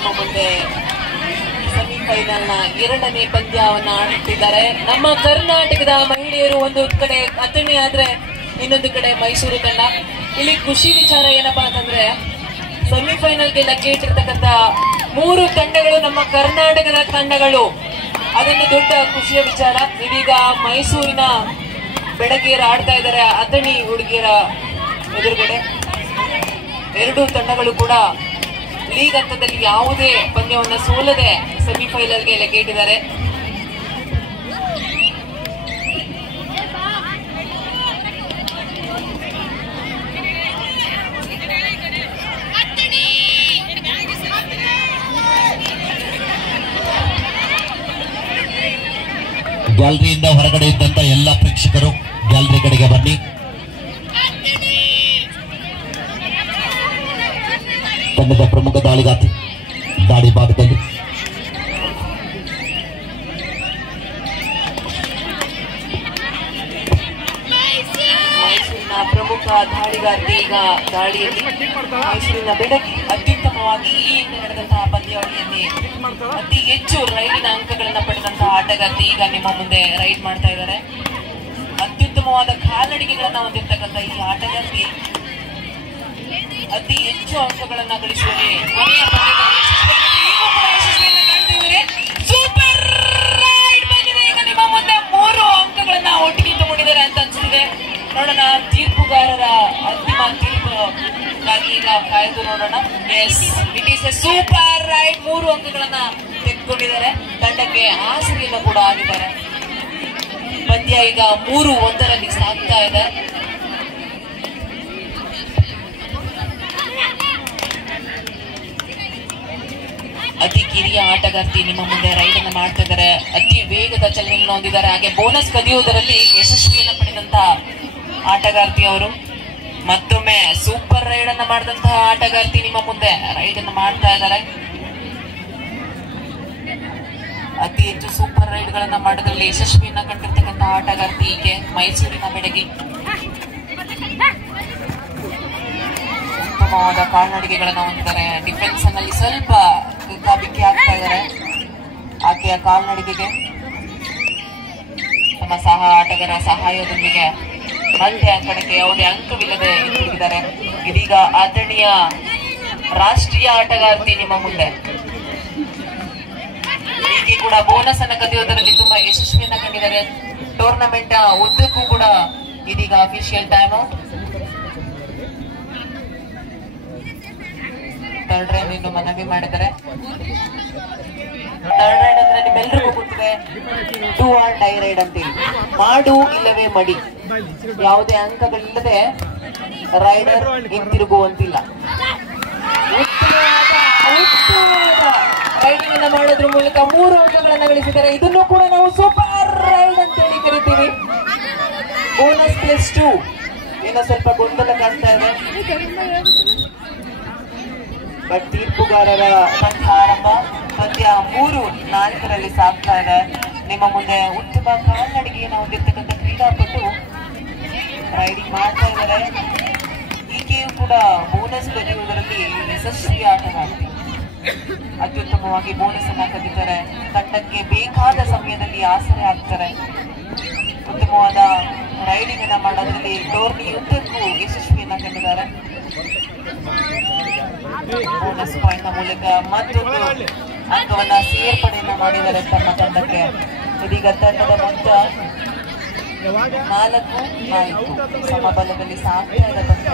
ನಿಮ್ಮ ಮುಂದೆ ಸೆಮಿಫೈನಲ್ ನ 2ನೇ ಪಂದ್ಯವನ್ನ ಆಡುತ್ತಿದ್ದಾರೆ. ನಮ್ಮ ಕರ್ನಾಟಕದ ಮಹಿಳೆಯರು ಒಂದು ಕಡೆ ಅಥಣಿ ಆದ್ರೆ ಇನ್ನೊಂದು ಕಡೆ ಮೈಸೂರು ತಂಡ. ಇಲ್ಲಿ ಖುಷಿ ವಿಚಾರ ಏನಪ್ಪಾ ಅಂತಂದ್ರೆ ಸೆಮಿಫೈನಲ್ಗೆ ಲಗ್ಗೆ ಇಟ್ಟಿರ್ತಕ್ಕಂಥ 3 ತಂಡಗಳು ನಮ್ಮ ಕರ್ನಾಟಕದ ತಂಡಗಳು. ಅದೊಂದು ದೊಡ್ಡ ಖುಷಿಯ ವಿಚಾರ. ಇದೀಗ ಮೈಸೂರಿನ ಬೆಡಗಿಯರು ಆಡ್ತಾ ಇದ್ದಾರೆ ಅಥಣಿ ಹುಡುಗಿಯರ ಎದುರುಗಡೆ. 2 ತಂಡಗಳು ಕೂಡ ಲೀಗ್ ಹಂತದಲ್ಲಿ ಯಾವುದೇ ಪಂದ್ಯವನ್ನ ಸೋಲದೆ ಸೆಮಿಫೈನಲ್ಗೆ ಲಗ್ಗೆ ಇಟ್ಟಿದ್ದಾರೆ. ಗ್ಯಾಲರಿಯಿಂದ ಹೊರಗಡೆ ಇದ್ದಂತ ಎಲ್ಲ ಪ್ರೇಕ್ಷಕರು ಗ್ಯಾಲರಿ ಕಡೆಗೆ ಬನ್ನಿ. ತಂಡದ ಪ್ರಮುಖ ದಾಳಿಗಾತಿ ದಾಳಿ ಭಾಗದಲ್ಲಿ ಮೈಸೂರಿನ ಪ್ರಮುಖ ದಾಳಿಗಾರ್ತಿ ಈಗ ದಾಳಿಯಲ್ಲಿ ಮೈಸೂರಿನ ಬೆಡಗಿ ಅತ್ಯುತ್ತಮವಾಗಿ ಈ ಹಿಂದೆ ನಡೆದಂತಹ ಪಂದ್ಯಾವಳಿಯಲ್ಲಿ ಅತಿ ಹೆಚ್ಚು ರೈಡಿನ ಅಂಕಗಳನ್ನ ಪಡೆದಂತಹ ಆಟಗಾರ್ತಿ ಈಗ ನಿಮ್ಮ ಮುಂದೆ ರೈಡ್ ಮಾಡ್ತಾ ಇದ್ದಾರೆ. ಅತ್ಯುತ್ತಮವಾದ ಕಾಲ್ನಡಿಗೆಗಳನ್ನ ಹೊಂದಿರತಕ್ಕಂಥ ಈ ಆಟಗಾರ್ತಿ ಅತಿ ಹೆಚ್ಚು ಅಂಕಗಳನ್ನ ಗಳಿಸುವಲ್ಲಿ ಕೊನೆಯ ಸೂಪರ್ ರೈಡ್ ಬಂದಿದೆ. ಈಗ ನಿಮ್ಮ ಮುಂದೆ 3 ಅಂಕಗಳನ್ನ ಒಟ್ಟಿಗೆ ತಗೊಂಡಿದ್ದಾರೆ ಅಂತ ಅನ್ಸುತ್ತಿದೆ. ನೋಡೋಣ ತೀರ್ಪುಗಾರರ ಅಂತಿಮ ತೀರ್ಪುಗಾಗಿ ಈಗ ಕಾಯ್ದು ನೋಡೋಣ. Yes, it is a super raid. 3 ಅಂಕಗಳನ್ನ ತೆಗೆದುಕೊಂಡಿದ್ದಾರೆ. ತಂಡಕ್ಕೆ ಆಸರೆಯನ್ನು ಕೂಡ ಆಗಿದ್ದಾರೆ. ಪಂದ್ಯ ಈಗ 3-1 ಸಾಗ್ತಾ ಇದೆ. ಅತಿ ಕಿರಿಯ ಆಟಗಾರ್ತಿ ನಿಮ್ಮ ಮುಂದೆ ರೈಡ್ ಅನ್ನು ಮಾಡ್ತಾ ಇದ್ದಾರೆ. ಅತಿ ವೇಗದ ಚಲನೆಯನ್ನು ಹೊಂದಿದ್ದಾರೆ. ಹಾಗೆ ಬೋನಸ್ ಕದಿಯುವುದರಲ್ಲಿ ಯಶಸ್ವಿಯನ್ನು ಪಡೆದಂತ ಆಟಗಾರ್ತಿ ಅವರು. ಮತ್ತೊಮ್ಮೆ ಸೂಪರ್ ರೈಡ್ ಅನ್ನ ಮಾಡಿದಂತಹ ಆಟಗಾರ್ತಿ ನಿಮ್ಮ ಮುಂದೆ ರೈಡ್ ಅನ್ನು ಮಾಡ್ತಾ ಇದ್ದಾರೆ. ಅತಿ ಹೆಚ್ಚು ಸೂಪರ್ ರೈಡ್ ಗಳನ್ನ ಮಾಡೋದ್ರಲ್ಲಿ ಯಶಸ್ವಿಯನ್ನ ಕಂಡಿರ್ತಕ್ಕಂಥ ಆಟಗಾರ್ತಿ ಈಕೆ ಮೈಸೂರಿನ ಬೆಡಗಿ. ಉತ್ತಮವಾದ ಕಾಲ್ನಡಿಗೆಗಳನ್ನ ಹೊಂದಿದ್ದಾರೆ. ಡಿಫೆನ್ಸ್ ನಲ್ಲಿ ಸ್ವಲ್ಪ ಬಿಕ್ಕಿ ಆಗ್ತಾ ಇದ್ದಾರೆ. ಆಕೆಯ ಕಾಲ್ನಡಿಗೆಗೆ ತಮ್ಮ ಸಹ ಆಟಗಾರ ಸಹಾಯದೊಂದಿಗೆ ಮತ್ತೆ ಅಂಕಣಕ್ಕೆ ಯಾವುದೇ ಅಂಕವಿಲ್ಲದೆ ಹಿಂದಿರುಗಿದ್ದಾರೆ. ಇದೀಗ ಅಥಣಿಯ ರಾಷ್ಟ್ರೀಯ ಆಟಗಾರ್ತಿ ನಿಮ್ಮ ಮುಂದೆ. ಈಕೆ ಕೂಡ ಬೋನಸ್ ಅನ್ನ ಕದಿಯೋದರಲ್ಲಿ ತುಂಬಾ ಯಶಸ್ವಿಯನ್ನ ಕಂಡಿದ್ದಾರೆ. ಟೂರ್ನಮೆಂಟ್ ಉದ್ದಕ್ಕೂ ಕೂಡ ಇದೀಗ official time out. Third ride ಇನ್ನು ಮನವಿ ಮಾಡಿದ್ದಾರೆ. ಥರ್ಡ್ ರೈಡ್ ಅಂದ್ರೆ ನಿಮ್ಮೆಲ್ಲರಿಗೂ ಗೊತ್ತಿದೆ, ಡೂ ಆರ್ ಡೈ ರೈಡ್ ಅಂತೇಳಿ. ಮಾಡು ಇಲ್ಲವೇ ಮಡಿ. ಯಾವುದೇ ಅಂಕಗಳಿಲ್ಲದೆ ರೈಡರ್ ಹಿಂತಿರುಗುವಂತಿಲ್ಲ. ರೈಡಿಂಗ್ ಅನ್ನ ಮಾಡೋದ್ರ ಮೂಲಕ 3 ಅಂಕಗಳನ್ನ ಗಳಿಸಿದ್ದಾರೆ. ಇದನ್ನು ಕೂಡ ನಾವು ಸೂಪರ್ ರೈಡ್ ಅಂತೇಳಿ ಕರಿತೀವಿ. ಬೋನಸ್ +2. ಏನೋ ಸ್ವಲ್ಪ ಗೊಂದಲ ಕಾಣ್ತಾ ಇದೆ. ಬಟ್ ತೀರ್ಪುಗಾರರ ಆರಂಭ. ಪಂದ್ಯ 3-4 ಸಾಗ್ತಾ ಇದೆ. ನಿಮ್ಮ ಮುಂದೆ ಉತ್ತಮ ಕಾಲ್ನಡಿಗೆಯನ್ನು ಹೊಂದಿರತಕ್ಕಂಥ ಕ್ರೀಡಾಪಟು ರೈಡಿಂಗ್ ಮಾಡ್ತಾ ಇದ್ದಾರೆ. ಈಕೆಯೂ ಕೂಡ ಬೋನಸ್ ಕದಿಯುವುದರಲ್ಲಿ ಯಶಸ್ವಿ ಆಟಗಾರ್ತಿ. ಅತ್ಯುತ್ತಮವಾಗಿ ಬೋನಸ್ ಅನ್ನ ಕದಿತಾರೆ. ತಂಡಕ್ಕೆ ಬೇಕಾದ ಸಮಯದಲ್ಲಿ ಆಸರೆ ಆಗ್ತಾರೆ. ಉತ್ತಮವಾದ ರೈಡಿಂಗ್ ಅನ್ನ ಮಾಡೋದ್ರಲ್ಲಿ ಟೂರ್ನಿ ಉದ್ದಕ್ಕೂ ಯಶಸ್ವಿಯನ್ನ ಕಂಡಿದ್ದಾರೆ. ಬೋನಸ್ ಪಾಯಿಂಟ್ ನ ಮೂಲಕ ಮತ್ತೊಂದು ಅಂಕವನ್ನ ಸೇರ್ಪಡೆಯನ್ನ ಮಾಡಿದ್ದಾರೆ ತಮ್ಮ ತಂಡಕ್ಕೆ. ಇದೀಗ ತಂಡದ ಮೊತ್ತ 4-4 ಸಮಬಲದಲ್ಲಿ ಸಾಗ್ತಾ ಇದೆ ಪಂದ್ಯ.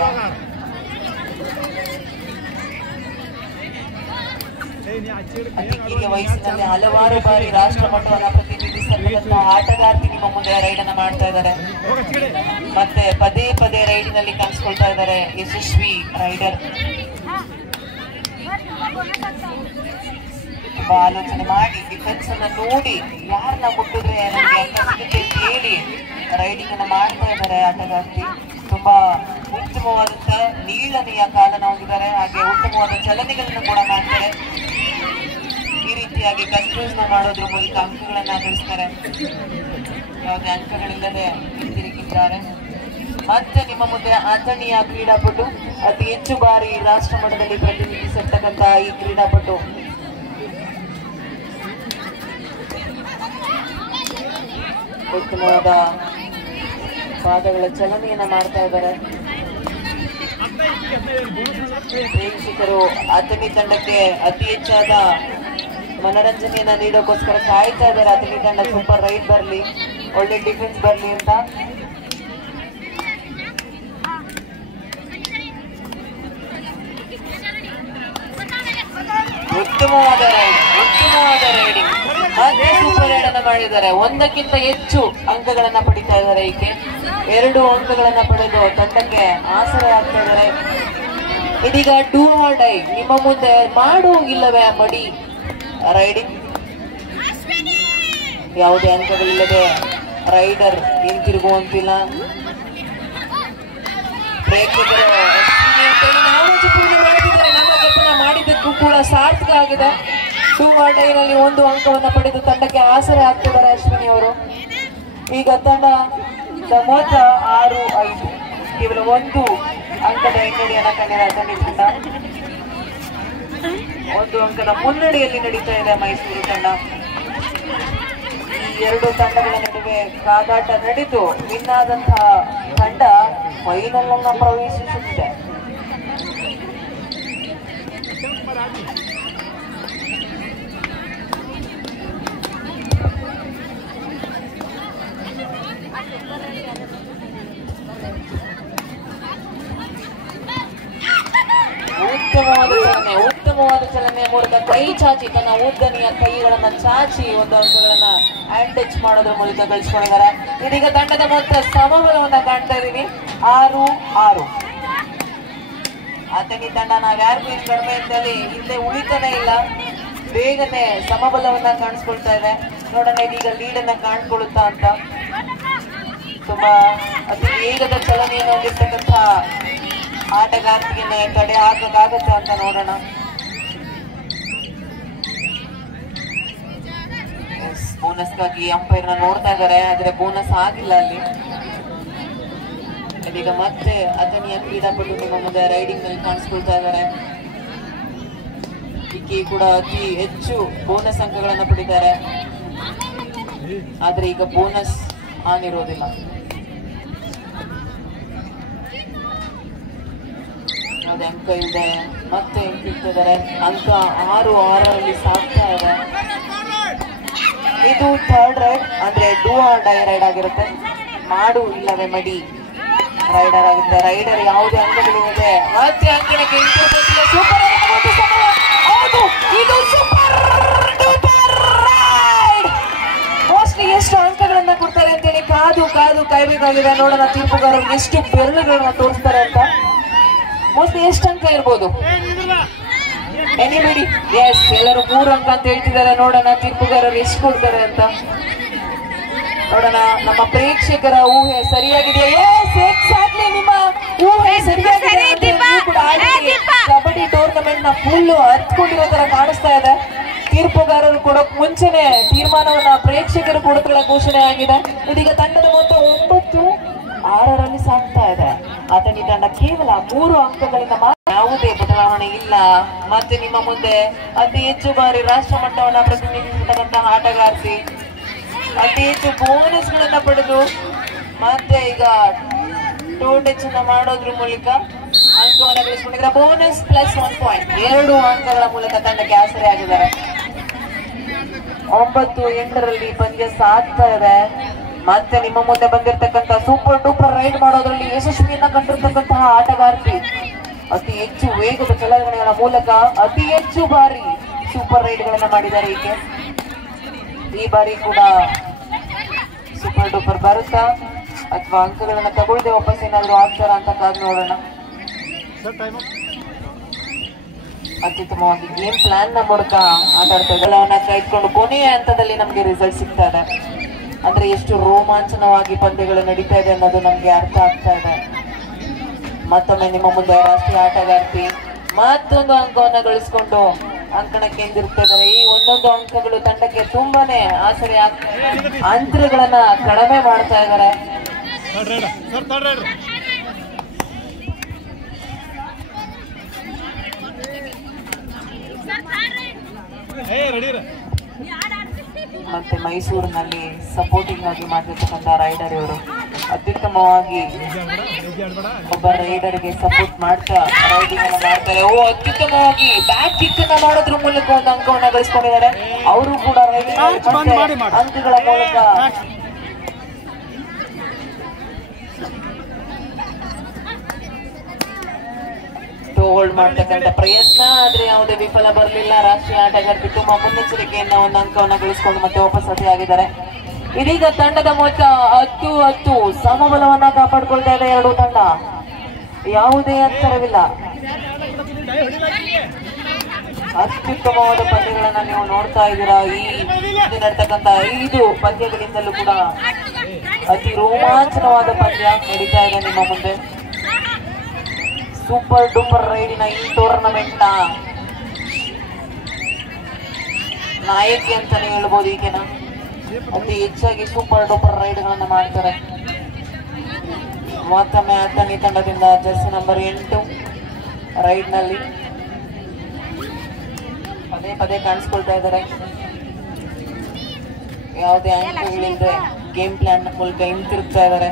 ಅತಿ ಕಿರಿಯ ವಯಸ್ಸಿನಲ್ಲಿ ಹಲವಾರು ಬಾರಿ ರಾಷ್ಟ್ರ ಮಟ್ಟವನ್ನ ಪ್ರತಿನಿಧಿಸತಕ್ಕಂಥ ಆಟಗಾರ್ತಿ ನಿಮ್ಮ ಮುಂದೆ ರೈಡ್ ಅನ್ನ ಮಾಡ್ತಾ ಇದ್ದಾರೆ. ಮತ್ತೆ ಪದೇ ರೈಡಿನಲ್ಲಿ ಕಾಣಿಸ್ಕೊಳ್ತಾ ಇದ್ದಾರೆ ಯಶಸ್ವಿ ರೈಡರ್. ತುಂಬಾ ಆಲೋಚನೆ ಮಾಡಿ ಡಿಫೆನ್ಸ್ ಅನ್ನ ನೋಡಿ ಯಾರನ್ನ ಮುಟ್ಟಿದ್ರೆ ನನಗೆ ಅಂಕ ಸಿಗುತ್ತೆ ಅಂತ ಹೇಳಿ ರೈಡಿಂಗ್ ಅನ್ನ ಮಾಡ್ತಾ ಇದ್ದಾರೆ ಆಟಗಾರ್ತಿ. ತುಂಬಾ ಉತ್ತಮವಾದಂತ ನೀಳನೆಯ ಕಾಲನ ಹೊಂದಿದ್ದಾರೆ. ಹಾಗೆ ಉತ್ತಮವಾದ ಚಲನೆಗಳನ್ನು ಕೂಡ ಮಾಡ್ತಾರೆ. ಈ ರೀತಿಯಾಗಿ ಕನ್ಫ್ಯೂಸ್ ಮಾಡೋದ್ರ ಮೂಲಕ ಅಂಕಗಳನ್ನ ಗಳಿಸ್ತಾರೆ. ಯಾವುದೇ ಅಂಕಗಳಿಲ್ಲದೆ ಹಿಂದಿರುಗಿದ್ದಾರೆ. ಮತ್ತೆ ನಿಮ್ಮ ಮುಂದೆ ಅಥಣಿಯ ಕ್ರೀಡಾಪಟು, ಅತಿ ಹೆಚ್ಚು ಬಾರಿ ರಾಷ್ಟ್ರ ಮಟ್ಟದಲ್ಲಿ ಪ್ರತಿನಿಧಿಸಿರ್ತಕ್ಕಂಥ ಈ ಕ್ರೀಡಾಪಟು ಉತ್ತಮವಾದ ಪಾದಗಳ ಚಲನೆಯನ್ನ ಮಾಡ್ತಾ ಇದ್ದಾರೆ. ಪ್ರೇಕ್ಷಕರು ಅಥಣಿ ತಂಡಕ್ಕೆ ಅತಿ ಹೆಚ್ಚಾದ ಮನರಂಜನೆಯನ್ನ ನೀಡೋಕೋಸ್ಕರ ಕಾಯ್ತಾ ಇದ್ದಾರೆ. ಅಥಣಿ ತಂಡ ಸೂಪರ್ ರೈಡ್ ಬರ್ಲಿ, ಒಳ್ಳೆ ಡಿಫೆನ್ಸ್ ಬರ್ಲಿ ಅಂತ. ಉತ್ತಮವಾದ ರೈಡಿಂಗ್ ಮತ್ತೆ ಸೂಪರ್ ರೈಡ್ ಅನ್ನ ಮಾಡಿದ್ದಾರೆ. ಒಂದಕ್ಕಿಂತ ಹೆಚ್ಚು ಅಂಕಗಳನ್ನ ಪಡಿತಾ ಇದ್ದಾರೆ. ಈಕೆ 2 ಅಂಕಗಳನ್ನ ಪಡೆದು ತಂಡಕ್ಕೆ ಆಸರೆ ಆಗ್ತಾ ಇದ್ದಾರೆ. ಇದೀಗ ಡೂ ಆರ್ ಡೈ, ನಿಮ್ಮ ಮುಂದೆ ಮಾಡು ಇಲ್ಲವೇ ಮಡಿ ರೈಡಿಂಗ್. ಯಾವುದೇ ಅಂಕಗಳಿಲ್ಲದೆ ರೈಡರ್ ಹಿಂತಿರುಗುವಂತಿಲ್ಲ. ಪ್ರೇಕ್ಷಕರು ಮಾಡಿದ್ದಕ್ಕೂ ಕೂಡ ಸಾರ್ಥಕ ಆಗಿದೆ. ಡೂ ಆರ್ ಡೈ ನಲ್ಲಿ 1 ಅಂಕವನ್ನು ಪಡೆದು ತಂಡಕ್ಕೆ ಆಸರೆ ಆಗ್ತಿದ್ದಾರೆ ಅಶ್ವಿನಿ ಅವರು. ಈಗ ತಂಡದ ಮೊತ್ತ 6-5, ಕೇವಲ 1 ಅಂಕದ ಹಿನ್ನಡೆಯನ್ನ ಕಂಡಿದೆ ಅಥಣಿ ತಂಡ. 1 ಅಂಕದ ಮುನ್ನಡೆಯಲ್ಲಿ ನಡೀತಾ ಇದೆ ಮೈಸೂರು ತಂಡ. ಈ 2 ತಂಡಗಳ ನಡುವೆ ಕಾದಾಟ ನಡೆದು ವಿನ್ ಆದಂತಹ ತಂಡ ಫೈನಲ್ ಅನ್ನ ಪ್ರವೇಶಿಸುತ್ತಿದೆ. ಉತ್ತಮವಾದ ಚಲನೆಯ ಮೂಲಕ ಕೈ ಚಾಚಿ, ತನ್ನ ಉದ್ದನೆಯ ಕೈಗಳನ್ನ ಚಾಚಿ 1 ಅಂಕಗಳನ್ನ ಹ್ಯಾಂಡ್ ಟಚ್ ಮಾಡೋದ್ರ ಮೂಲಕ ಗಳಿಸ್ಕೊಂಡಿದ್ದಾರೆ. ಇದೀಗ ತಂಡದ ಮೊತ್ತ ಸಮಬಲವನ್ನ ಕಾಣ್ತಾ ಇದೀವಿ, 6-6. ಅಥಣಿ ತಂಡ ನಾವು ಯಾರು ಕಡಿಮೆ ಅಂತೇಳಿ ಹಿಂದೆ ಉಳಿತಾನೆ ಇಲ್ಲ, ಬೇಗನೆ ಸಮಬಲವನ್ನ ಕಾಣಿಸ್ಕೊಳ್ತಾ ಇದೆ. ನೋಡೋಣ ಇದೀಗ ಲೀಡನ್ನ ಕಾಣ್ಕೊಳುತ್ತಾ ಅಂತ. ತುಂಬಾ ಅತಿ ವೇಗದ ಚಲನೆಯನ್ನು ಹೊಂದಿರ್ತಕ್ಕಂಥ ಆಟಗಾರ್ತಿಗೆ ತಡೆ ಹಾಕಕ್ಕಾಗತ್ತೆ ಅಂತ ನೋಡೋಣ. ಬೋನಸ್ಗಾಗಿ ಅಂಪೈರ್ನ ನೋಡ್ತಾ ಇದ್ದಾರೆ, ಆದ್ರೆ ಬೋನಸ್ ಆಗಿಲ್ಲ ಅಲ್ಲಿ. ಇದೀಗ ಮತ್ತೆ ಅಥಣಿಯ ಕ್ರೀಡಾಪಟು ನಿಮ್ಮ ಮುಂದೆ ರೈಡಿಂಗ್ ನಲ್ಲಿ ಕಾಣಿಸ್ಕೊಳ್ತಾ ಇದ್ದಾರೆ. ಈಕೆ ಕೂಡ ಅತಿ ಹೆಚ್ಚು ಬೋನಸ್ ಅಂಕಗಳನ್ನ ಪಡಿದ್ದಾರೆ, ಆದ್ರೆ ಈಗ ಬೋನಸ್ ಆಗಿರೋದಿಲ್ಲ. ಯಾವುದೇ ಅಂಕ ಇದೆ, ಮತ್ತೆ ಇಟ್ಟಿದ್ದಾರೆ. ಅಂಕ 6-6 ಸಾಗ್ತಾ ಇದೆ. ಇದು 3rd ರೈಡ್, ಅಂದ್ರೆ ಡೂ ಆರ್ ಡೈ ರೈಡ್ ಆಗಿರುತ್ತೆ. ಮಾಡು ಇಲ್ಲವೇ ಮಡಿ ರೈಡರ್ ಆಗುತ್ತೆ. ರೈಡರ್ ಯಾವುದೇ ಅಂಕಗಳಿದೆ, ಮತ್ತೆ ಅಂಕಣಕ್ಕೆ ಸೂಪರ್ ಮೋಸ್ಟ್ಲಿ ಎಷ್ಟು ಅಂಕಗಳನ್ನ ಕೊಡ್ತಾರೆ ಅಂತೇಳಿ ಕಾದು ಕಾಯ್ಬೇಕಾಗಿದೆ. ನೋಡೋಣ ತೀರ್ಪುಗಾರರು ಎಷ್ಟು ಬೆರಳುಗಳನ್ನ ತೋರಿಸ್ತಾರೆ ಅಂತ. ಮೋಸ್ಟ್ಲಿ ಎಷ್ಟು ಅಂಕ ಇರ್ಬೋದು ಎನಿಬಿಡಿ? ಎಸ್, ಎಲ್ಲರೂ 3 ಅಂಕ ಅಂತ ಹೇಳ್ತಿದ್ದಾರೆ. ನೋಡೋಣ ತೀರ್ಪುಗಾರರು ಎಷ್ಟು ಕೊಡ್ತಾರೆ ಅಂತ ನೋಡೋಣ. ನಮ್ಮ ಪ್ರೇಕ್ಷಕರ ಊಹೆ ಸರಿಯಾಗಿದೆಯಾ? ಎಕ್ಸಾಕ್ಟ್ಲಿ, ನಿಮ್ಮ ಊಹೆ ಸರಿಯಾಗಿದೆ. ಕಬಡ್ಡಿ ಟೂರ್ನಮೆಂಟ್ ನ ಫುಲ್ ಹತ್ಕೊಂಡಿರೋ ತರ ಕಾಣಿಸ್ತಾ ಇದೆ. ತೀರ್ಪುಗಾರರು ಕೊಡೋಕ್ ಮುಂಚೆನೆ ತೀರ್ಮಾನವನ್ನ ಪ್ರೇಕ್ಷಕರು ಕೊಡುಗಳ ಘೋಷಣೆ ಆಗಿದೆ. ಇದೀಗ ತಂಡದ ಮೊತ್ತ 9-6 ಸಾಗ್ತಾ ಇದೆ. ಅಥಣಿ ತಂಡ ಕೇವಲ 3 ಅಂಕಗಳಿಂದ ಯಾವುದೇ ಬದಲಾವಣೆ ಇಲ್ಲ. ಮತ್ತೆ ನಿಮ್ಮ ಮುಂದೆ ಅತಿ ಹೆಚ್ಚು ಬಾರಿ ರಾಷ್ಟ್ರ ಮಟ್ಟವನ್ನ ಪ್ರತಿನಿಧಿಸಿದಂತಹ ಆಟಗಾರ್ತಿ, ಅತಿ ಹೆಚ್ಚು ಬೋನಸ್ ಗಳನ್ನ ಪಡೆದು ಮತ್ತೆ ಈಗ ಟೂ ಟಚ್ ಮಾಡೋದ್ರ ಮೂಲಕ ಅಂಕವನ್ನ ಗಳಿಸಿಕೊಂಡಿದ್ದಾರೆ. ಬೋನಸ್ ಪ್ಲಸ್ 1 ಪಾಯಿಂಟ್, 2 ಅಂಕಗಳ ಮೂಲಕ ತಂಡಕ್ಕೆ ಆಸರೆ ಆಗಿದ್ದಾರೆ. 9-8 ಪಂದ್ಯ ಸಾಗ್ತಾ ಇದೆ. ಮತ್ತೆ ನಿಮ್ಮ ಮುಂದೆ ಬಂದಿರತಕ್ಕಂತ ಸೂಪರ್ ಡೂಪರ್ ರೈಡ್ ಮಾಡೋದ್ರಲ್ಲಿ ಯಶಸ್ವಿಯನ್ನ ಕಂಡಿರ್ತಕ್ಕಂತಹ ಆಟಗಾರ್ತಿ, ಅತಿ ಹೆಚ್ಚು ವೇಗದ ಚಲನೆಗಳ ಮೂಲಕ ಅತಿ ಹೆಚ್ಚು ಬಾರಿ ಸೂಪರ್ ರೈಡ್ ಗಳನ್ನ ಮಾಡಿದ್ದಾರೆ ಈಕೆ. ಈ ಬಾರಿ ಕೂಡ ಸೂಪರ್ ಡೂಪರ್ ಬರುತ್ತಾ ಅಥವಾ ಅಂಕಗಳನ್ನ ತಗೊಳ್ಳದೆ ವಾಪಸ್ ಏನಾದ್ರು ಆಗ್ತಾರ ಅಂತ ಕಾದು ನೋಡೋಣ. ಅತ್ಯುತ್ತಮವಾಗಿ ಗೇಮ್ ಪ್ಲಾನ್ ನ ಮೂಲಕ ಆಟಾಡ್ತಾ ಕಾಯ್ದುಕೊಂಡು ಕೊನೆಯ ಹಂತದಲ್ಲಿ ನಮ್ಗೆ ರಿಸಲ್ಟ್ ಸಿಗ್ತಾ ಇದೆ. ಅಂದ್ರೆ ಎಷ್ಟು ರೋಮಾಂಚನವಾಗಿ ಪಂದ್ಯಗಳು ನಡೀತಾ ಇದೆ ಅನ್ನೋದು ನಮ್ಗೆ ಅರ್ಥ ಆಗ್ತಾ ಇದೆ. ಮತ್ತೊಮ್ಮೆ ನಿಮ್ಮ ಮುಂದೆ ರಾಷ್ಟ್ರೀಯ ಆಟಗಾರ್ತಿ ಮತ್ತೊಂದು ಅಂಕವನ್ನ ಗಳಿಸಿಕೊಂಡು ಅಂಕಣಕ್ಕೆ ಎಂದಿರುತ್ತಿದ್ದಾರೆ. ಈ 1 ಅಂಕಗಳು ತಂಡಕ್ಕೆ ತುಂಬಾನೇ ಆಸರೆ ಆಗ್ತಾ ಇದೆ. ಅಂತರಗಳನ್ನ ಕಡಿಮೆ ಮಾಡ್ತಾ ಇದ್ದಾರೆ. ಮತ್ತೆ ಮೈಸೂರಿನಲ್ಲಿ ಸಪೋರ್ಟಿಂಗ್ ಆಗಿ ಮಾಡಿರ್ತಕ್ಕಂಥ ರೈಡರ್ ಇವರು. ಅತ್ಯುತ್ತಮವಾಗಿ ಒಬ್ಬ ರೈಡರ್ಗೆ ಸಪೋರ್ಟ್ ಮಾಡ್ತಾ ರೈಡಿಂಗ್ ಅನ್ನು ಮಾಡ್ತಾರೆ. ಅತ್ಯುತ್ತಮವಾಗಿ ಬ್ಯಾಕ್ ಕಿಕ್ ಅನ್ನ ಮಾಡೋದ್ರ ಮೂಲಕ ಒಂದು ಅಂಕವನ್ನ ಗಳಿಸ್ಕೊಂಡಿದ್ದಾರೆ. ಅವರು ಕೂಡ ರೈಡಿಂಗ್ ಅಂಕಗಳ ಮೂಲಕ ಹೋಲ್ಡ್ ಮಾಡ್ತಕ್ಕಂಥ ಪ್ರಯತ್ನ, ಆದ್ರೆ ಯಾವುದೇ ವಿಫಲ ಬರಲಿಲ್ಲ. ರಾಷ್ಟ್ರೀಯ ಆಟಗಾರ್ತಿ ತುಂಬಾ ಮುನ್ನೆಚ್ಚರಿಕೆಯಿಂದ ಒಂದು ಅಂಕವನ್ನ ಗಳಿಸಿಕೊಂಡು ಮತ್ತೆ ವಾಪಸ್ ಆಗಿದ್ದಾರೆ. ಇದೀಗ ತಂಡದ ಮೊತ್ತ 10-10 ಸಮಬಲವನ್ನ ಕಾಪಾಡಿಕೊಳ್ತಾ ಇದೆ ಎರಡು ತಂಡ. ಯಾವುದೇ ಅಂತರವಿಲ್ಲ. ಅತ್ಯುತ್ತಮವಾದ ಪಂದ್ಯಗಳನ್ನ ನೀವು ನೋಡ್ತಾ ಇದ್ದೀರಾ. ಈ ನಡ್ತಕ್ಕಂಥ 5 ಪಂದ್ಯಗಳಿಂದಲೂ ಕೂಡ ಅತಿ ರೋಮಾಂಚನವಾದ ಪಂದ್ಯ ನಡೀತಾ ಇದೆ ನಿಮ್ಮ ಮುಂದೆ. ಸೂಪರ್ ಡೂಪರ್ ರೈಡಿನ ಈ ಟೂರ್ನಮೆಂಟ್ ನ ನಾಯಕಿ ಅಂತಾನೆ ಹೇಳ್ಬೋದು. ಈಗಿನ ಅತಿ ಹೆಚ್ಚಾಗಿ ಸೂಪರ್ ಡೂಪರ್ ರೈಡ್ ಗಳನ್ನ ಮಾಡ್ತಾರೆ. ಮತ್ತೊಮ್ಮೆ ಅಥಣಿ ತಂಡದಿಂದ ಜರ್ಸಿ ನಂಬರ್ 8 ರೈಡ್ ನಲ್ಲಿ ಪದೇ ಪದೇ ಕಾಣಿಸ್ಕೊಳ್ತಾ ಇದ್ದಾರೆ. ಯಾವುದೇ ಆಂಕಗಳಿಲ್ಲದೆ ಗೇಮ್ ಪ್ಲಾನ್ ಮೂಲಕ ಹಿಂತಿರುಗ್ತಾ ಇದ್ದಾರೆ.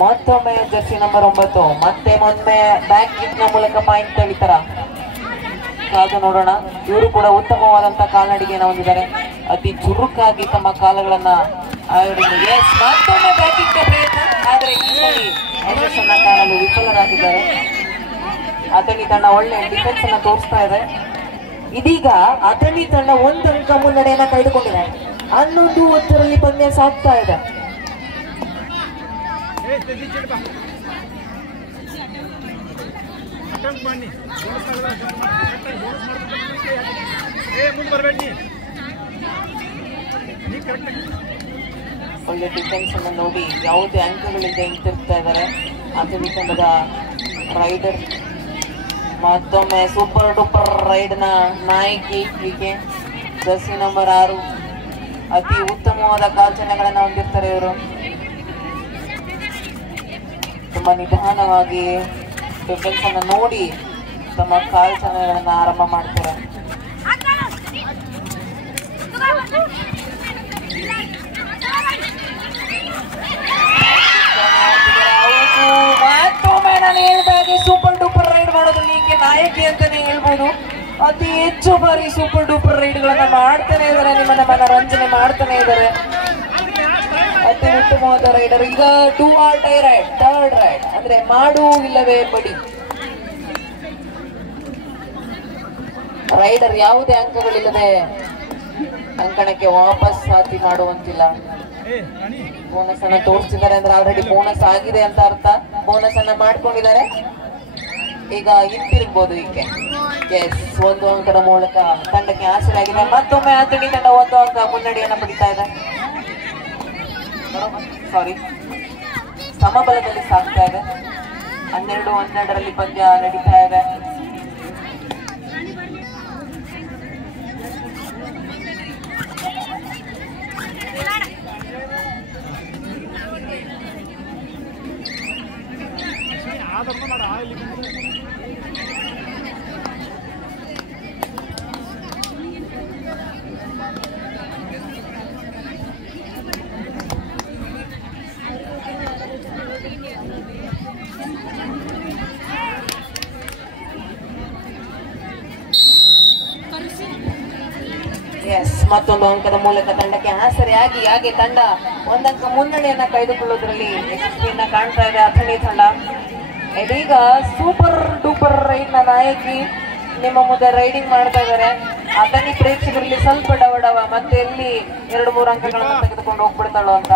ಮತ್ತೊಮ್ಮೆ ಜರ್ಸಿ ನಂಬರ್ 9 ಮತ್ತೆ ಮೊನ್ನೆ ಬ್ಯಾಕ್ ಕಿಕ್ ನ ಮೂಲಕ ಪಾಯಿಂಟ್ ತೆಗಿತಾರ. ಕಾದು ನೋಡೋಣ. ಇವರು ಕೂಡ ಉತ್ತಮವಾದಂತ ಕಾಲ್ನಡಿಗೆಯನ್ನು ಹೊಂದಿದ್ದಾರೆ. ಅತಿ ಚುರುಕಾಗಿ ತಮ್ಮ ಕಾಲುಗಳನ್ನ ಮತ್ತೊಮ್ಮೆ ಬ್ಯಾಕ್ ಕಿಕ್ ಪ್ರಯತ್ನ, ಆದ್ರೆ ಈ ಸಲ ಯಶಸ್ಸನ್ನ ಕಾಣಲು ವಿಫಲರಾಗಿದ್ದಾರೆ. ಅಥಣಿ ತಂಡ ಒಳ್ಳೆ ಡಿಫೆನ್ಸ್ ಅನ್ನ ತೋರಿಸ್ತಾ ಇದೆ. ಇದೀಗ ಅಥಣಿ ತಂಡ 1 ಅಂಕ ಮುನ್ನಡೆಯನ್ನ ಕಳೆದುಕೊಂಡಿದೆ. 11-10 ಪಂದ್ಯ ಸಾಗ್ತಾ ಇದೆ. ಒಳ್ಳೆ ಡಿಫೆನ್ಸ್ ಅನ್ನು ನೋಡಿ ಯಾವುದೇ ಅಂಕಗಳಿಂದ ಹಿಂತಿರುಗ್ತಾ ಇದ್ದಾರೆ ಅಥಣಿ ತಂಡದ ರೈಡರ್. ಮತ್ತೊಮ್ಮೆ ಸೂಪರ್ ಡೂಪರ್ ರೈಡ್ ನ ನಾಯಕಿ ಈಕೆ ಜರ್ಸಿ ನಂಬರ್ 6. ಅತಿ ಉತ್ತಮವಾದ ಕಾಲ್ಚನೆಗಳನ್ನ ಹೊಂದಿರ್ತಾರೆ ಇವರು. ತುಂಬಾ ನಿಧಾನವಾಗಿ ಡಿಫೆನ್ಸ್ ಅನ್ನು ನೋಡಿ ತಮ್ಮ ಕಾಲ್ಚನೆಗಳನ್ನ ಆರಂಭ ಮಾಡ್ತಾರೆ. ಮತ್ತೊಮ್ಮೆ ನಾನು ಹೇಳಿದಾಗೆ ಸೂಪರ್ ಡೂಪರ್ ರೈಡ್ ಮಾಡೋದ್ರಲ್ಲಿ ಈಕೆ ನಾಯಕಿ ಅಂತಾನೆ ಹೇಳ್ಬೋದು. ಅತಿ ಹೆಚ್ಚು ಬಾರಿ ಸೂಪರ್ ಡೂಪರ್ ರೈಡ್ ಗಳನ್ನ ಮಾಡ್ತಾನೆ ಇದ್ದಾರೆ. ನಿಮ್ಮನ್ನ ಮನರಂಜನೆ ಮಾಡ್ತಾನೆ ಇದ್ದಾರೆ. ಅತಿ ಉತ್ತಮವಾದ ರೈಡರ್. ಈಗ 2 or die ride, 3rd ride ಅಂದ್ರೆ ಮಾಡು ಇಲ್ಲವೇ ಬಡಿ. ರೈಡರ್ ಯಾವುದೇ ಅಂಕಗಳಿಲ್ಲದೆ ಅಂಕಣಕ್ಕೆ ವಾಪಸ್ ಸಾತಿ ಮಾಡುವಂತಿಲ್ಲ. ಬೋನಸ್ ಅನ್ನ ತೋರಿಸ್ತಿದ್ದಾರೆ ಅಂದ್ರೆ ಆಲ್ರೆಡಿ ಬೋನಸ್ ಆಗಿದೆ ಅಂತ ಅರ್ಥ. ಬೋನಸ್ ಅನ್ನ ಮಾಡ್ಕೊಂಡಿದ್ದಾರೆ. ಈಗ ಹಿಂತಿರುಗಬಹುದು. ಈಕೆ ಎಸ್ 1 ಅಂಕದ ಮೂಲಕ ತಂಡಕ್ಕೆ ಆಸರೆಯಾಗಿದೆ. ಮತ್ತೊಮ್ಮೆ ಅಥಣಿ ತಂಡ 1 ಅಂಕ ಮುನ್ನಡೆಯನ್ನ ಪಡಿತಾ ಇದೆ. ಸಮಬಲದಲ್ಲಿ ಸಾಗ್ತಾ ಇದೆ. 12-12 ಪಂದ್ಯ ನಡೀತಾ ಇದೆ. ಮತ್ತೊಂದು ಅಂಕದ ಮೂಲಕ ತಂಡಕ್ಕೆ ಆಸರೆಯಾಗಿ ಹಾಗೆ ತಂಡ 1 ಅಂಕ ಮುನ್ನಡೆಯನ್ನ ಕಳೆದುಕೊಳ್ಳುವುದರಲ್ಲಿ ಯಶಸ್ವಿಯನ್ನ ಕಾಣ್ತಾ ಇದೆ ಅಥಣಿ ತಂಡ. ಇದೀಗ ಸೂಪರ್ ಡೂಪರ್ ರೈಡ್ ನ ನಾಯಕಿ ನಿಮ್ಮ ಮುಂದೆ ರೈಡಿಂಗ್ ಮಾಡ್ತಾ ಇದ್ದಾರೆ. ಅಥಣಿ ಪ್ರೇಕ್ಷಕರಲ್ಲಿ ಸ್ವಲ್ಪ ಡವಡವ ಮತ್ತೆ ಎಲ್ಲಿ 2-3 ಅಂಕಗಳನ್ನು ತೆಗೆದುಕೊಂಡು ಹೋಗ್ಬಿಡ್ತಾಳೋ ಅಂತ.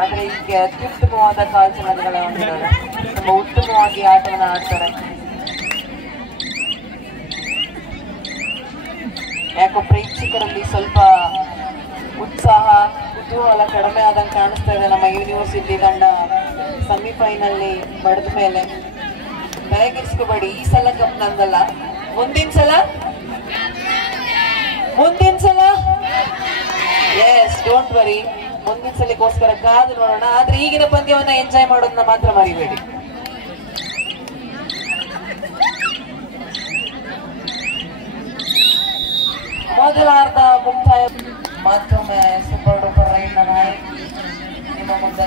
ಆದ್ರೆ ಈಗ ಅತ್ಯುತ್ತಮವಾದ ಕಾಲ್ಚನಗಳನ್ನು ಹೊಂದಿದ್ದಾರೆ. ತುಂಬಾ ಉತ್ತಮವಾಗಿ ಆಟವನ್ನು ಆಡ್ತಾರೆ. ಯಾಕೋ ಪ್ರೇಕ್ಷಕರಲ್ಲಿ ಸ್ವಲ್ಪ ಉತ್ಸಾಹ ಕುತೂಹಲ ಕಡಿಮೆ ಆದಂಗೆ ಕಾಣಿಸ್ತಾ ಇದೆ. ನಮ್ಮ ಯೂನಿವರ್ಸಿಟಿ ತಂಡ ಸೆಮಿಫೈನಲ್ ಬಡ್ದ ಮೇಲೆ ಬೆಳಗಿಸ್ಕೋಬೇಡಿ. ಈ ಸಲ ಕಪ್ ನಂದಲ್ಲ, ಮುಂದಿನ ಸಲ ಎಸ್ ಡೋಂಟ್ ವರಿ, ಮುಂದಿನ ಸಲಕ್ಕೋಸ್ಕರ ಕಾದು ನೋಡೋಣ. ಆದ್ರೆ ಈಗಿನ ಪಂದ್ಯವನ್ನ ಎಂಜಾಯ್ ಮಾಡೋದನ್ನ ಮಾತ್ರ ಮರಿಬೇಡಿ. ಮೊದಲ ಅರ್ಧ ಮುಕ್ತಾಯ. ಮತ್ತೊಮ್ಮೆ ಸೂಪರ್ ಡೂಪರ್ ರೈಡ್ ನಾಯ್ ನಿಮ್ಮ ಮುಂದೆ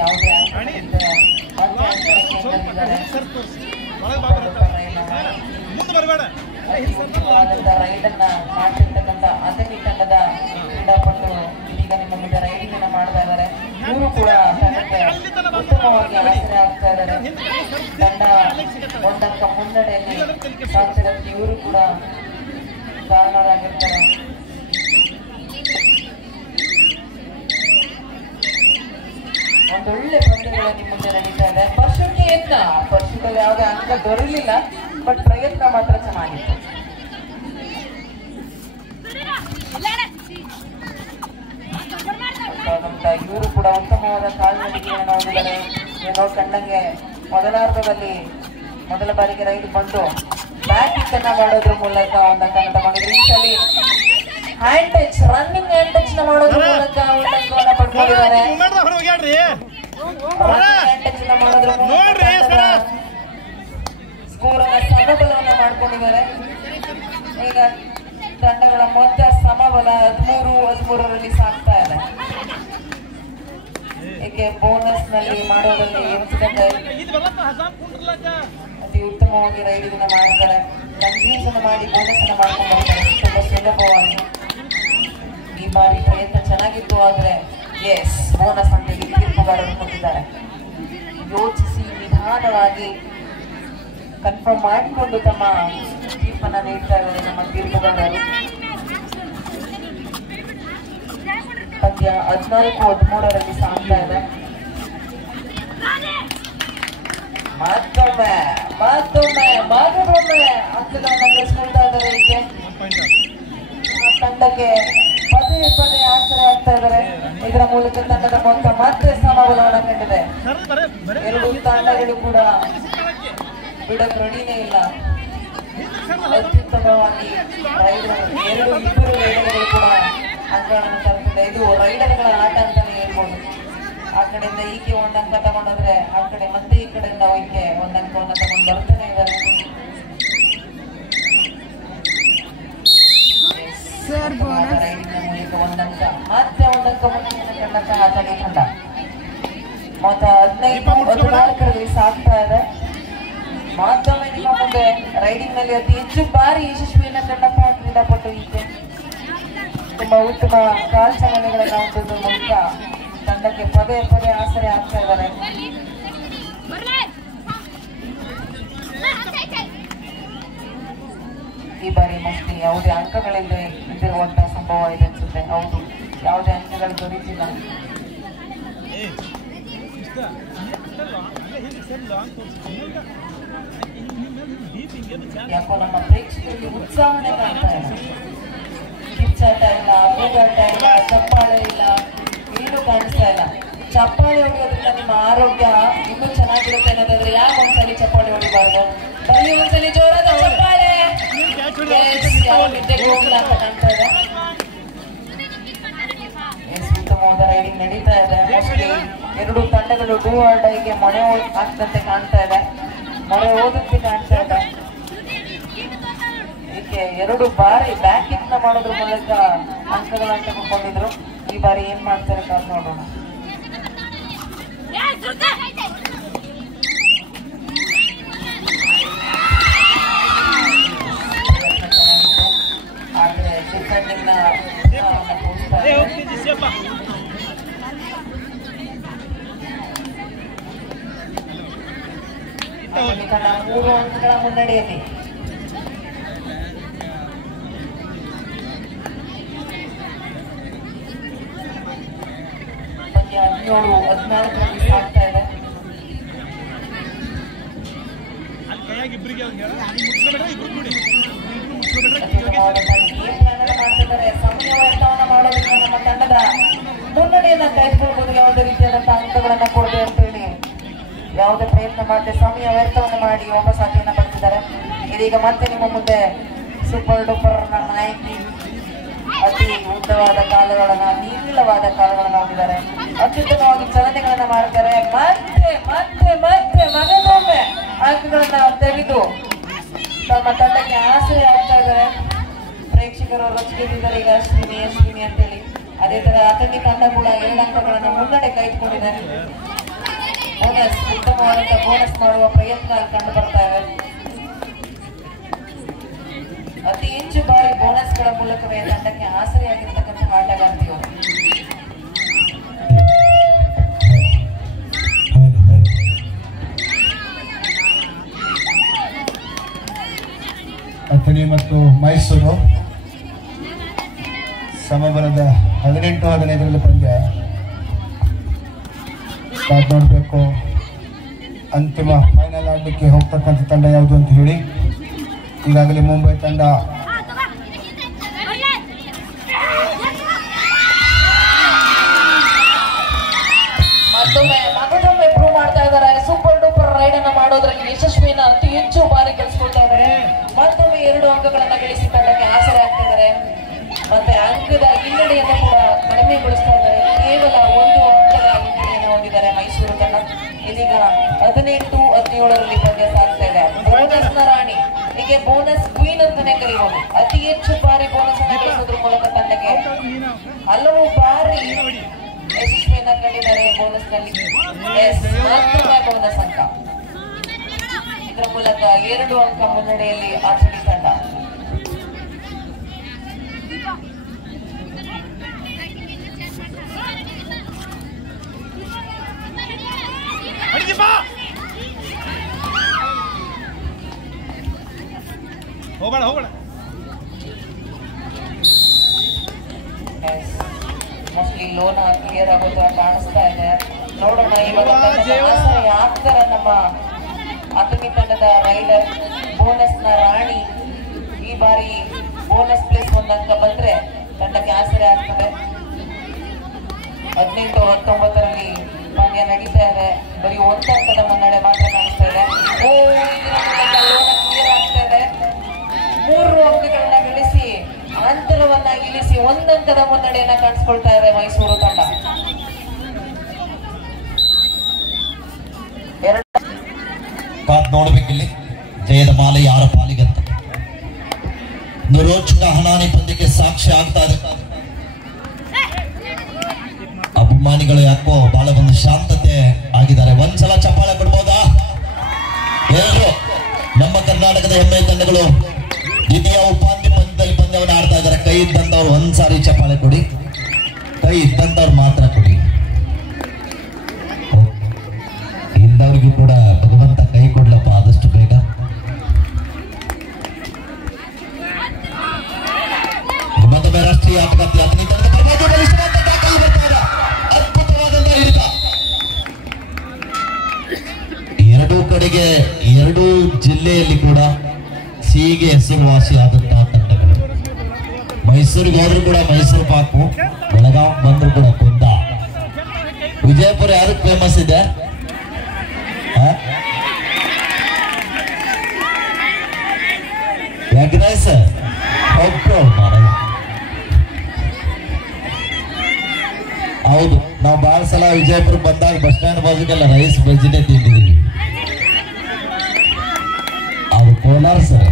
ಯಾವುದೇ ರೈಡ್ ಅನ್ನ ಮಾಡ್ತಿರ್ತಕ್ಕಂಥ ಅಥಣಿ ತಂಡದ ಕ್ರೀಡಾಪಟು ಇದೀಗ ನಿಮ್ಮ ಮುಂದೆ ರೈಡಿಂಗ್ ಅನ್ನ ಮಾಡ್ತಾ ಇದ್ದಾರೆ. ಇವರು ಕೂಡ ತಂಡಕ್ಕೆ ಉತ್ತಮವಾಗಿ ಆಸರೆ ಆಗ್ತಾ ಇದ್ದಾರೆ. ತಂಡ ಒಂದಂಕ ಮುನ್ನಡೆಯಲ್ಲಿ ಸಾಗ್ತಿರೋದಕ್ಕೆ ಇವರು ಕೂಡ ಕಾರಣರಾಗಿರ್ತಾರೆ. ಒಂದೊಳ್ಳೆ ಪಂದ್ಯಗಳು ನಿಮ್ಮ ಮುಂದೆ ನಡೀತಾ ಇದೆ. ಪರ್ಶುಗೆ ಯತ್ನ, ಪರ್ಶುದಲ್ಲಿ ಯಾವುದೇ ಅಂಕ ದೊರೆಯಲಿಲ್ಲ, ಬಟ್ ಪ್ರಯತ್ನ ಮಾತ್ರ ಚೆನ್ನಾಗಿತ್ತು. ಇವರು ಕೂಡ ಉತ್ತಮವಾದ ಕಾಲ್ನಡಿಗೆಯನ್ನು ಹೊಂದಿದ್ದಾರೆ. ಏನೋ ಕಂಡಂಗೆ ಮೊದಲಾರ್ಧದಲ್ಲಿ ಮೊದಲ ಬಾರಿಗೆ ರೈಡ್ ಬಂದು ಬ್ಯಾಕ್ ಕಿಕ್ ಅನ್ನ ಮಾಡೋದ್ರ ಮೂಲಕ ಒಂದು ಅಂಕವನ್ನು ತಗೊಂಡಿದ್ರು. ಈ ಸಲ hand touch, running hand touch ನ ಮಾಡೋದ್ರ ಮೂಲಕ ಒಂದು ಅಂಕವನ್ನು ಪಡ್ಕೊಂಡಿದ್ದಾರೆ. ಸ್ಕೋರ್ ಅನ್ನ ಸಮಬಲವನ್ನು ಮಾಡ್ಕೊಂಡಿದ್ದಾರೆ. ಈಗ ತಂಡಗಳ ಮೊತ್ತ ಸಮಬಲ 13-13ರಲ್ಲಿ ಸಾಗ್ತಾ ಇದೆ. ಏಕೆ ಬೋನಸ್ ನಲ್ಲಿ ಮಾಡೋದ್ರಲ್ಲಿ ಅತಿ ಉತ್ತಮವಾಗಿ ರೈಡ್ ಇದನ್ನ ಮಾಡ್ತಾರೆ. ಕನ್ಫ್ಯೂಷನ್ ಮಾಡಿ ಬೋನಸ್ ಅನ್ನ ಮಾಡ್ಕೊಂಡು ಹೋಗ್ತಾರೆ ತುಂಬಾ ಸುಲಭವಾಗಿ. ಈ ಬಾರಿ ಪ್ರಯತ್ನ ಚೆನ್ನಾಗಿತ್ತು, ಆದ್ರೆ ಎಸ್ ಬೋನಸ್ ಅಂತ ತೀರ್ಪುಗಾರರು ಕೊಟ್ಟಿದ್ದಾರೆ. ಯೋಚಿಸಿ ನಿಧಾನವಾಗಿ ಕನ್ಫರ್ಮ್ ಮಾಡಿಕೊಂಡು ತಮ್ಮ ತೀರ್ಪನ್ನ ನೀಡ್ತಾ ಇದ್ದಾರೆ ನಮ್ಮ ತೀರ್ಪುಗಾರರು. ಪಂದ್ಯ 14-13ರಲ್ಲಿ ಸಾಗ್ತಾ ಇದೆ. ಮತ್ತೊಮ್ಮೆ ಅಂಕಗಳನ್ನು ಗಳಿಸ್ಕೊಳ್ತಾ ಇದ್ದಾರೆ. ಹೀಗೆ ತಂಡಕ್ಕೆ ಪದೇ ಪದೇ ಆಸರೆ ಆಗ್ತಾ ಇದ್ದಾರೆ. ಇದರ ಮೂಲಕ ತಂಡದ ಮೊತ್ತ ಮತ್ತೆ ಸಮಬಲವನ್ನು ಕಂಡಿದೆ. ಎರಡು ತಂಡಗಳು ಕೂಡ ಬಿಡಕ್ ರೆಡಿನೇ ಇಲ್ಲ. ಅತ್ಯುತ್ತಮವಾಗಿ ಇಬ್ಬರು ರೈಡರ್ಗಳು ಕೂಡ ಅಂಕಗಳನ್ನು ತರುತ್ತಿದೆ. ಇದು ರೈಡರ್ಗಳ ಆಟ ಅಂತಾನೆ ಹೇಳ್ಬೋದು. ಆ ಕಡೆಯಿಂದ ಈಕೆ ಒಂದ್ ಅಂಕ ತಗೊಂಡೋದ್ರೆ ಆ ಕಡೆ ಮತ್ತೆ ಈ ಕಡೆಯಿಂದ ಈಕೆ ಒಂದ್ ಅಂಕವನ್ನು ತಗೊಂಡು ಬರ್ತಾನೆ ಇದ್ದಾರೆ. ರೈಡಿಂಗ್ ಮೂಲಕ ಒಂದಂಕ ಮತ್ತೆ ಒಂದಂಕ ಮುಂದಿನ ಕಂಡಂತ ಅಥಣಿ ತಂಡ ಮೊತ್ತ 15-14ರಲ್ಲಿ ಸಾಗ್ತಾ ಇದೆ. ಮತ್ತೊಮ್ಮೆ ನಿಮ್ಮ ಮುಂದೆ ರೈಡಿಂಗ್ ನಲ್ಲಿ ಅತಿ ಹೆಚ್ಚು ಬಾರಿ ಯಶಸ್ವಿಯನ್ನ ಕಂಡಂತಹ ಕ್ರೀಡಾಪಟು ಈಕೆ. ತುಂಬಾ ಉತ್ತಮ ಕಾಲ್ಚಲನೆಗಳನ್ನ ಹೊಂದಿದ ಮೂಲಕ ತಂಡಕ್ಕೆ ಪದೇ ಪದೇ ಆಸರೆ ಆಗ್ತಾ ಇದ್ದಾರೆ. ಈ ಬಾರಿ ಮೋಸ್ಟ್ಲಿ ಯಾವುದೇ ಅಂಕಗಳಿಲ್ಲದೆ ಇದ್ದಿರುವಂತಹ ಸಂಭವ ಇದೆ ಅನ್ಸುತ್ತೆ. ಹೌದು, ಯಾವುದೇ ಅಂಕಗಳು ದೊರೀತಿಲ್ಲ. ಯಾಕೋ ನಮ್ಮ ಪ್ರೇಕ್ಷಕರಿಗೆ ಉತ್ಸಾಹನೇ ಕಾಣ್ತಾ ಇಲ್ಲ. ಕಿಚ್ಚಾಟ ಇಲ್ಲ, ಕೂಗಾಟ ಇಲ್ಲ, ಚಪ್ಪಾಳೆ ಇಲ್ಲ, ಏನು ಕಾಣಿಸ್ತಾ ಇಲ್ಲ. ಚಪ್ಪಾಳೆ ಹೊಡೆಯೋದ್ರಿಂದ ನಿಮ್ಮ ಆರೋಗ್ಯ ಇನ್ನೂ ಚೆನ್ನಾಗಿರುತ್ತೆ ಅನ್ನೋದಾದ್ರೆ ಯಾಕೆ ಒಂದ್ಸಲಿ ಚಪ್ಪಾಳೆ ಹೊಡಿಬಾರ್ದು? ಬನ್ನಿ ಒಂದ್ಸಲಿ ಜೋರಾದ ಚಪ್ಪಾಳೆ. ಯಾವ ನಿದ್ದೆಗೆ ಹೋಗಿಲ್ಲ ಅಂತ ಕಾಣ್ತಾ ಇದೆ. ಉತ್ತಮವಾದ ರೈಡಿಂಗ್ ನಡೀತಾ ಇದೆ. ಎರಡು ತಂಡಗಳು ಡೂ ಆರ್ ಡೈಗೆ ಮೊರೆ ಹಾಕ್ದಂತೆ ಕಾಣ್ತಾ ಇದೆ. ಮೊರೆ ಹೋದಂತೆ ಕಾಣ್ತಾ ಇದೆ. ಇದಕ್ಕೆ ಎರಡು ಬಾರಿ ಬ್ಯಾಕ್ ಕಿಕ್ ನ ಮಾಡೋದ್ರ ಮೂಲಕ ಅಂಕಗಳನ್ನು ತೆಗೆದುಕೊಂಡಿದ್ರು. ಈ ಬಾರಿ ಏನ್ ಮಾಡ್ತಾರೆ ಕಾದ್ ನೋಡೋಣ. ಆದ್ರೆ ಡಿಫೆಂಡಿಂಗ್ ನ ತಂಡ 3 ಅಂಕಗಳ ಮುನ್ನಡೆಯಲ್ಲಿ. ಪಂದ್ಯ 17-14ರಲ್ಲಿ ಸಾಗ್ತಾ ಇದೆ. ಸಮಯ ವ್ಯರ್ಥವನ್ನ ಮಾಡೋದ್ರಿಂದ ನಮ್ಮ ತಂಡದ ಮುನ್ನಡೆಯನ್ನ ಕಾಯ್ದುಕೊಳ್ಬಹುದು. ಯಾವುದೇ ರೀತಿಯಾದಂತಹ ಅಂಕಗಳನ್ನ ಕೊಡದೆ ಅಂತ ಹೇಳಿ ಯಾವುದೇ ಪ್ರಯತ್ನ ಮಾಡದೆ ಸಮಯ ವ್ಯರ್ಥವನ್ನು ಮಾಡಿ ವಾಪಸ್ ಆಟವನ್ನು ಪಡೆದಿದ್ದಾರೆ. ಇದೀಗ ಮತ್ತೆ ನಿಮ್ಮ ಮುಂದೆ ಸೂಪರ್ ಡೂಪರ್ ನಾಯಕಿ ಅತಿ ಉದ್ದವಾದ ಕಾಲುಗಳನ್ನ ನೀಳವಾದ ಕಾಲುಗಳನ್ನ ಹೊಂದಿದ್ದಾರೆ. ಅತ್ಯುತ್ತಮವಾಗಿ ಚಲನೆಗಳನ್ನ ಮಾಡ್ತಾರೆ. ಮತ್ತೆ ಮತ್ತೆ ಮತ್ತೆ ಮಗದೊಮ್ಮೆ ಅಂಕಗಳನ್ನ ತೆಗೆದು ತಮ್ಮ ತಂಡಕ್ಕೆ ಆಸರೆ ಆಗ್ತಾ ಇದ್ದಾರೆ. ಪ್ರೇಕ್ಷಕರು ರಚಿಸಿದ್ದಾರೆ ಈಗ ಅಶ್ವಿನಿ ಅಂತೇಳಿ. ಅದೇ ತರ ಅತನಿ ತಂಡ ಕೂಡ 2 ಅಂಕಗಳನ್ನ ಮುನ್ನಡೆ ಕಾಯ್ದುಕೊಂಡಿದ್ದಾರೆ. ಬೋನಸ್ ಉತ್ತಮವಾದಂತಹ ಬೋನಸ್ ಮಾಡುವ ಪ್ರಯತ್ನ ಕಂಡು ಬರ್ತಾ ಇದೆ. ಅತಿ ಹೆಚ್ಚು ಬಾರಿ ಬೋನಸ್ಗಳ ಮೂಲಕವೇ ತಂಡಕ್ಕೆ ಆಸರೆಯಾಗಿರ್ತಕ್ಕಂತಹ ಆಟಗಾರ್ತಿಯವರು. ಅಥಣಿ ಮತ್ತು ಮೈಸೂರು ಸಮಬಲದ 18-15 ಪಂದ್ಯ ನೋಡಬೇಕು. ಅಂತಿಮ ಫೈನಲ್ ಆಡಲಿಕ್ಕೆ ಹೋಗ್ತಕ್ಕಂಥ ತಂಡ ಯಾವುದು ಅಂತ ಹೇಳಿ ಈಗಾಗಲೇ ಮುಂಬೈ ತಂಡ ಮಗದೊಮ್ಮೆ ಪ್ರೂವ್ ಮಾಡ್ತಾ ಇದ್ದಾರೆ. ಸೂಪರ್ ಡೂಪರ್ ರೈಡ್ ಅನ್ನ ಮಾಡೋದ್ರಲ್ಲಿ ಯಶಸ್ವಿನ ಅತಿ ಹೆಚ್ಚು ಬಾರಿ ಗಳಿಸ್ಕೊಳ್ತಾ ಇದ್ದಾರೆ. ಮತ್ತೊಮ್ಮೆ 2 ಅಂಕಗಳನ್ನ ಗಳಿಸಿ ತಂಡಕ್ಕೆ ಆಸರೆ ಆಗ್ತಿದ್ದಾರೆ. ಮತ್ತೆ ಅಂಕದ ಹಿನ್ನಡೆಯನ್ನು ಕೂಡ ಕಡಿಮೆಗೊಳಿಸ್ತಾ ಇದ್ದಾರೆ. ಕೇವಲ 1 ಅಂಕದ ಹಿನ್ನಡೆಯನ್ನು ಹೊಂದಿದ್ದಾರೆ ಮೈಸೂರು ತಂಡ. ಇದೀಗ 18-17ರಲ್ಲಿ ಪಂದ್ಯ ಸಾಗ್ತಾ ಇದೆ. ಬೋನಸ್ ನ ರಾಣಿ, ಹೀಗೆ ಬೋನಸ್ ಕ್ವೀನ್ ಅಂತಾನೆ ಕರೆಯುವುದು. ಅತಿ ಹೆಚ್ಚು ಬಾರಿ ಬೋನಸ್ ಅನ್ನು ಗಳಿಸೋದ್ರ ಮೂಲಕ ತಂಡಕ್ಕೆ ಹಲವು ಬಾರಿ ಯಶಸ್ವಿಯನ್ನ ಕಂಡಿದ್ದಾರೆ. ಬೋನಸ್ ನಲ್ಲಿ ಮತ್ತೊಮ್ಮೆ ಬೋನಸ್ ಅಂಕ. ಇದರ ಮೂಲಕ 2 ಅಂಕ ಮುನ್ನಡೆಯಲ್ಲಿ ಅಥಣಿ ತಂಡ. ಮೋಸ್ಟ್ಲಿ ಲೋನ್ ಕ್ಲಿಯರ್ ಆಗೋದು ಕಾಣಿಸ್ತಾ ಇದೆ. ನೋಡೋಣ ಇವಾಗ ಆಸರೆ ಆಗ್ತಾರೆ ನಮ್ಮ ಅಥಣಿ ತಂಡದ ರೈಡರ್. ಬೋನಸ್ ನ ರಾಣಿ ಈ ಬಾರಿ ಬೋನಸ್ ಪ್ಲೇಸ್ 1 ಅಂಕ ಬಂದ್ರೆ ತಂಡಕ್ಕೆ ಆಸರೆ ಆಗ್ತದೆ. 18-19ರಲ್ಲಿ ಪಂದ್ಯ ನಡೀತಾ ಇದೆ. ಬರೀ 1 ಅಂಕದ ಮುನ್ನಡೆ ಮಾತ್ರ ಕಾಣಿಸ್ತಾ ಇದೆ. ಲೋನ ಕ್ಲಿಯರ್ ಆಗ್ತಾ ಇದೆ. 3 ಅಂಕಗಳನ್ನ ಗಳಿಸಿ ಅಂತರವನ್ನ ಇಳಿಸಿ 1 ಅಂಕದ ಮುನ್ನಡೆಯನ್ನ ಕಾಣಿಸ್ಕೊಳ್ತಾ ಇದೆ ಮೈಸೂರು ತಂಡ. ನೋಡ್ಬೇಕಿಲ್ಲಿ ಜಯದ ಮಾಲೆ ಯಾರ ಪಾಲಿಗಂತ. ರೋಚಕ ಹಣಾನಿ ಪಂದ್ಯಕ್ಕೆ ಸಾಕ್ಷಿ ಆಗ್ತಾ ಇದೆ. ಅಭಿಮಾನಿಗಳು ಯಾಕೋ ಬಹಳ ಒಂದು ಶಾಂತತೆ ಆಗಿದ್ದಾರೆ. ಒಂದ್ಸಲ ಚಪ್ಪಾಳೆ ಕೊಡ್ಬೋದಾ ಎಲ್ಲರೂ? ನಮ್ಮ ಕರ್ನಾಟಕದ ಹೆಮ್ಮೆ ತಂಡಗಳು ದ್ವಿತೀಯ ಉಪಾಂತ್ಯ ಪಂದ್ಯದಲ್ಲಿ ಪಂದ್ಯವನ್ನು ಆಡ್ತಾ ಇದ್ದಾರೆ. ಕೈ ಇದ್ದಂತವ್ರು ಒಂದ್ಸಾರಿ ಚಪ್ಪಾಳೆ ಕೊಡಿ, ಕೈ ಇದ್ದಂತವ್ರು ಮಾತ್ರ ಕೊಡಿ. ಇಲ್ಲದವ್ರಿಗೂ ಕೂಡ ಭಗವಂತ ಕೈ ಕೊಡ್ಲಪ್ಪ ಆದಷ್ಟು ಬೇಗ. ಮತ್ತೊಮ್ಮೆ ರಾಷ್ಟ್ರೀಯ ಆಟಗಾರ್ತಿ ಅಥಣಿ ತಂಡದ ಅದ್ಭುತವಾದಂತಹ ಹಿಡಿತ. 2 ಕಡೆಗೆ 2 ಜಿಲ್ಲೆಯಲ್ಲಿ ಕೂಡ ಸಿಹಿಗೆ ಹೆಸರುವಾಸಿಯಾದಂತಹ ತಂಡಗಳು. ಮೈಸೂರಿಗೆ ಹೋದ್ರು ಕೂಡ ಮೈಸೂರು ಪಾಕು, ಬೆಳಗಾವಿ ಬಂದ್ರು ಕೂಡ ಕುಂದ. ವಿಜಯಪುರ ಯಾವ್ದಕ್ಕೆ ಫೇಮಸ್ ಇದೆ? Egg rice. ಹೌದು, ನಾವು ಬಹಳ ಸಲ ವಿಜಯಪುರ ಬಂದಾಗ ಬಸ್ ಸ್ಟ್ಯಾಂಡ್ ಬಾಜುಗೆಲ್ಲ ರೈಸ್ ಬಜ್ಜಿನೇ ತಿಂದಿದ್ದೀವಿ. ಅದು ಕೋಲಾರ ಸರ್.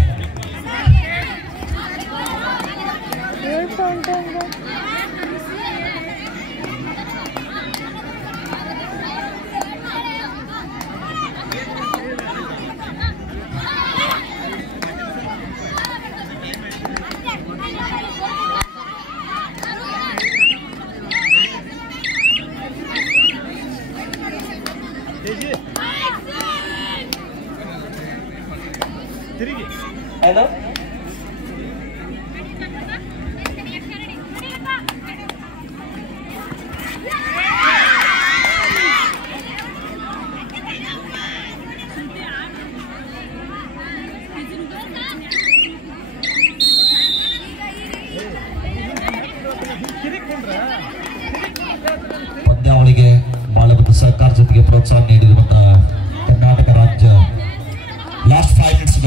हेलो ಪಂದ್ಯಾವಳಿಗೆ ಬಹಳ ಸಹಕಾರ ಜೊತೆಗೆ ಪ್ರೋತ್ಸಾಹ ನೀಡಿರುವಂತಹ ಕರ್ನಾಟಕ ರಾಜ್ಯ ಲಾಸ್ಟ್ 5 ಮಿನಿಟ್ಸ್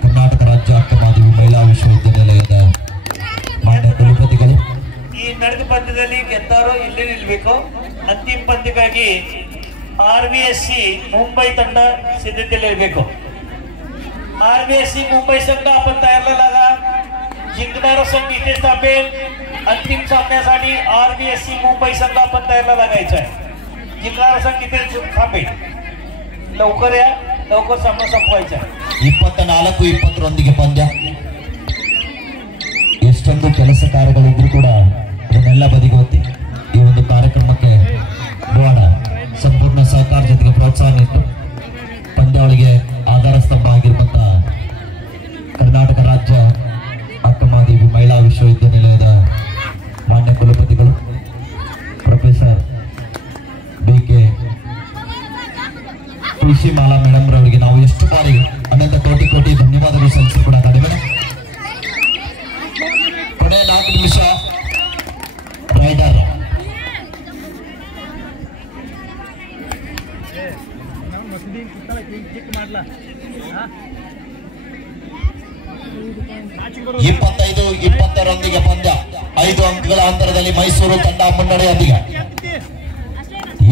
ಕರ್ನಾಟಕ ರಾಜ್ಯ ಅಕ್ಕಮಹಾದೇವಿ ಮಹಿಳಾ ವಿಶ್ವವಿದ್ಯಾನಿಲಯದ ಮಾನ್ಯ ಕುಲಪತಿಗಳು ಈ ನಡೆದ ಪಂದ್ಯದಲ್ಲಿ ಗೆದ್ದಾರೋ ಇಲ್ಲೇ ನಿಲ್ಬೇಕು. ಅಂತಿಮ ಪಂದ್ಯಕ್ಕಾಗಿ RVSC ಮುಂಬೈ ತಂಡ सिद्धतेलिरಬೇಕು. RVSC मुंबई संघ आपण तयार लागा. जिंकणारा संघ इथे थांबेल. अंतिम सामन्यासाठी RVSC मुंबई संघ आपण तयार लागायचा आहे. जिंकणारा संघ इथे थांबेल. लवकर या, लवकर सामना संपवायचा आहे. 24-20 ಪಂದ್ಯ. ಎಷ್ಟೊಂದು ಕೆಲಸ ಕಾರ್ಯಗಳಿದ್ರು ಕೂಡ ಇದನ್ನೆಲ್ಲ ಬದಿಗೊತ್ತಿ ಈ ಒಂದು ಕಾರ್ಯಕ್ರಮಕ್ಕೆ ನೋಡೋಣ ಸಂಪೂರ್ಣ ಸಹಕಾರ ಜೊತೆಗೆ ಪ್ರೋತ್ಸಾಹ ನೀಡಿತು ಪಂದ್ಯಾವಳಿಗೆ ಆಧಾರ ಸ್ತಂಭ ಆಗಿರುವಂತ ಕರ್ನಾಟಕ ರಾಜ್ಯ ಅಕ್ಕಮಹಾದೇವಿ ಮಹಿಳಾ ವಿಶ್ವವಿದ್ಯಾನಿಲಯದ ಮಾನ್ಯ ಕುಲಪತಿಗಳು ಪ್ರೊಫೆಸರ್ BK ತುಳಸಿ ಮಾಲಾ ಮೇಡಮ್ ರವರಿಗೆ ನಾವು ಎಷ್ಟು ಬಾರಿ ಅನಂತ ಕೋಟಿ ಧನ್ಯವಾದಗಳು ಸಲ್ಲಿಸಿ ಕೂಡ ಕಡಿಮೆ. ಕೊನೆ 4 ನಿಮಿಷ ರೈಡರ್ ಇಪ್ಪತ್ತೈದು 20 ಪಂದ್ಯ 5 ಅಂಕಗಳ ಅಂತರದಲ್ಲಿ ಮೈಸೂರು ತಂಡ ಮುನ್ನಡೆಯೊಂದಿಗೆ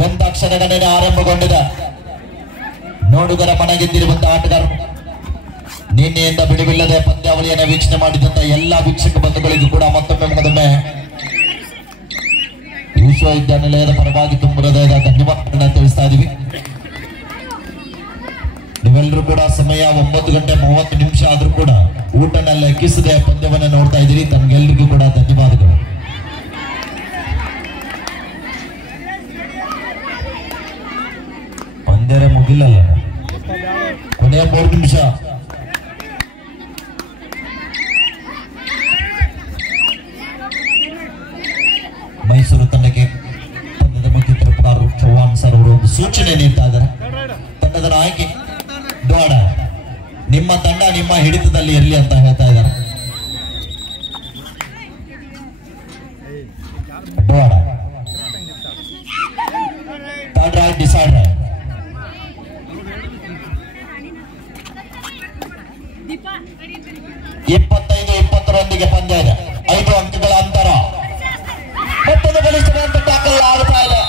ಎಂದಾಕ್ಷರ ಗಣನೆ ಆರಂಭಗೊಂಡಿದೆ. ನೋಡುಗರ ಮನಗೆದ್ದಿರುವಂತಹ ಆಟಗಾರರು ನಿನ್ನೆಯಿಂದ ಬಿಡುವಿಲ್ಲದೆ ಪಂದ್ಯಾವಳಿಯನ್ನು ವೀಕ್ಷಣೆ ಮಾಡಿದಂತ ಎಲ್ಲಾ ವೀಕ್ಷಕ ಬಂಧುಗಳಿಗೂ ಕೂಡ ಮತ್ತೊಮ್ಮೆ ವಿಶ್ವವಿದ್ಯಾನಿಲಯದ ಪರವಾಗಿ ತುಂಬ ಹೃದಯದ ಧನ್ಯವಾದಗಳನ್ನ ತಿಳಿಸ್ತಾ ಇದೀವಿ. ನೀವೆಲ್ಲರೂ ಕೂಡ ಸಮಯ 9:30 ಆದ್ರೂ ಕೂಡ ಊಟನ ಲೆಕ್ಕಿಸದೆ ಪಂದ್ಯವನ್ನ ನೋಡ್ತಾ ಇದ್ದೀರಿ. ತಮ್ಗೆಲ್ರಿಗೂ ಕೂಡ ಧನ್ಯವಾದಗಳು. ಪಂದ್ಯ ಮುಗಿಲ್ಲಲ್ಲ, ಕೊನೆಯ 3 ನಿಮಿಷ. ಮೈಸೂರು ತಂಡಕ್ಕೆ ತಂಡದ ಮುಖ್ಯ ತೀರ್ಪುಗಾರರು ಚೌಹಾಣ್ ಸರ್ ಅವರು ಒಂದು ಸೂಚನೆ ನೀಡ್ತಾ ಇದ್ದಾರೆ. ತಂಡದ ನಾಯಕಿ ಡೋಡ ನಿಮ್ಮ ತಂಡ ನಿಮ್ಮ ಹಿಡಿತದಲ್ಲಿ ಇರಲಿ ಅಂತ ಹೇಳ್ತಾ ಇದ್ದಾರೆ. ಡೋಡ ಥರ್ಡ್ ರೈಟ್ ಡಿಸೈಡ್ 25-20 ಪಂದ್ಯ ಇದೆ. 5 ಅಂಕಗಳ ಅಂತರ. ಮತ್ತೊಂದು ಬಲಿಷ್ಠವಾದಂತ ಟ್ಯಾಕಲ್ ಆಗುತ್ತಾ ಇದೆ.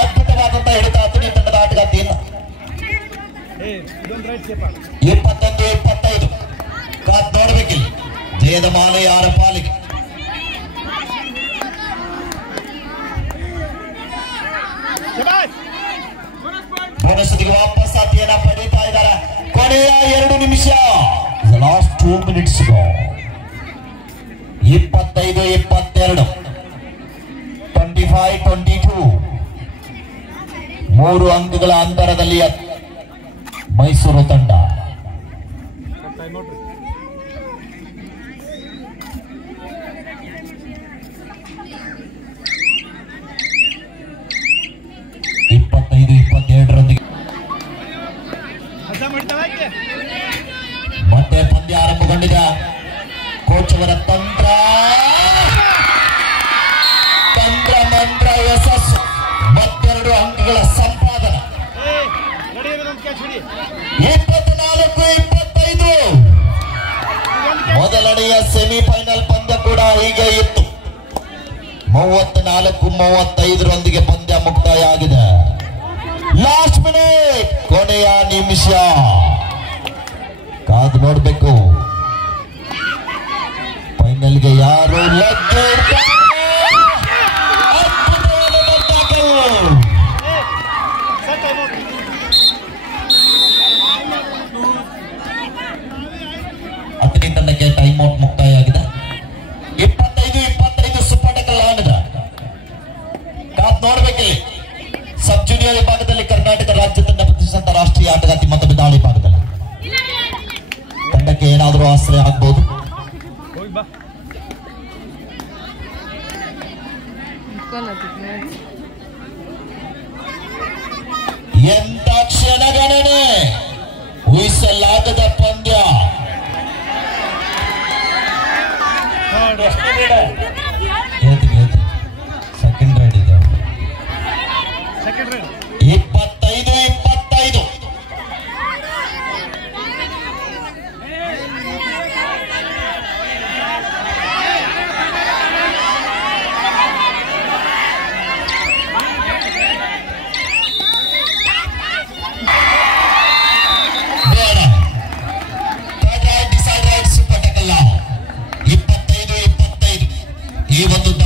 ಅದ್ಭುತವಾದಂತಹ ಹಿಡಿತ ಹತ್ತನೇ ತಂಡದ ಆಟಗಾರ್ತಿ 21-25 ಕಾತ್ ನೋಡಬೇಕಿಲ್ಲ. ಜಯದ ಮಾಲೆ ಯಾರ ಪಾಲಿಗೆ. ಬೋನಸ್ಗೆ ವಾಪಸ್ ಸಾಥಿಯನ್ನ ಪಡೀತಾ ಇದ್ದಾರೆ. ಕೊನೆಯ 2 ನಿಮಿಷ. Last 2 minutes. 25-22 25-22 3 ಅಂಕಗಳ ಅಂತರದಲ್ಲಿ ಮೈಸೂರು ತಂಡ. ಮತ್ತೆ ಪಂದ್ಯ ಆರಂಭಗೊಂಡಿದೆ. ಕೋಚ್ ಅವರ ತಂತ್ರ ಮಂತ್ರ ಯಶಸ್ಸು. 2 ಅಂಕಗಳ ಸಂಪಾದನೆ. 24-25 ಮೊದಲನೆಯ ಸೆಮಿಫೈನಲ್ ಪಂದ್ಯ ಕೂಡ ಹೀಗೆ ಇತ್ತು. 34-35 ಪಂದ್ಯ ಮುಕ್ತಾಯ ಆಗಿದೆ. ಲಾಸ್ಟ್ ಮಿನಿಟ್, ಕೊನೆಯ ನಿಮಿಷ. ಕಾದು ನೋಡ್ಬೇಕು ಫೈನಲ್ಗೆ ಯಾರು ಹತ್ತನೇ ತಂಡಕ್ಕೆ ಟೈಮ್ ಔಟ್ ಮುಕ್ತಾಯ ಆಗಿದೆ. 25-25 ಸೂಪರ್ ಟೆಕಲ್ ಆಡಿದ. ಕಾದು ನೋಡ್ಬೇಕಿಲ್ಲಿ ಸಬ್ ಜೂನಿಯರ್ ವಿಭಾಗದಲ್ಲಿ ಕರ್ನಾಟಕ ರಾಜ್ಯ ತಂಡ ಪ್ರತಿಷ್ಠಿತ ರಾಷ್ಟ್ರೀಯ ಆಟಗಾರ್ತಿ ಮತ್ತೊಮ್ಮೆ ದಾಳಿ ಭಾಗದಲ್ಲಿ ತಂಡಕ್ಕೆ ಏನಾದರೂ ಆಶ್ರಯ ಆಗ್ಬಹುದು. ಎಂತ ಕ್ಷಣಗಣನೆ, ಊಹಿಸಲಾಗದ ಪಂದ್ಯ. ಹೇಳ್ತೀನಿ ಸೆಕೆಂಡ್ ರೈಡ್ ಇದೆ. 25-25 ಈ ಒಂದು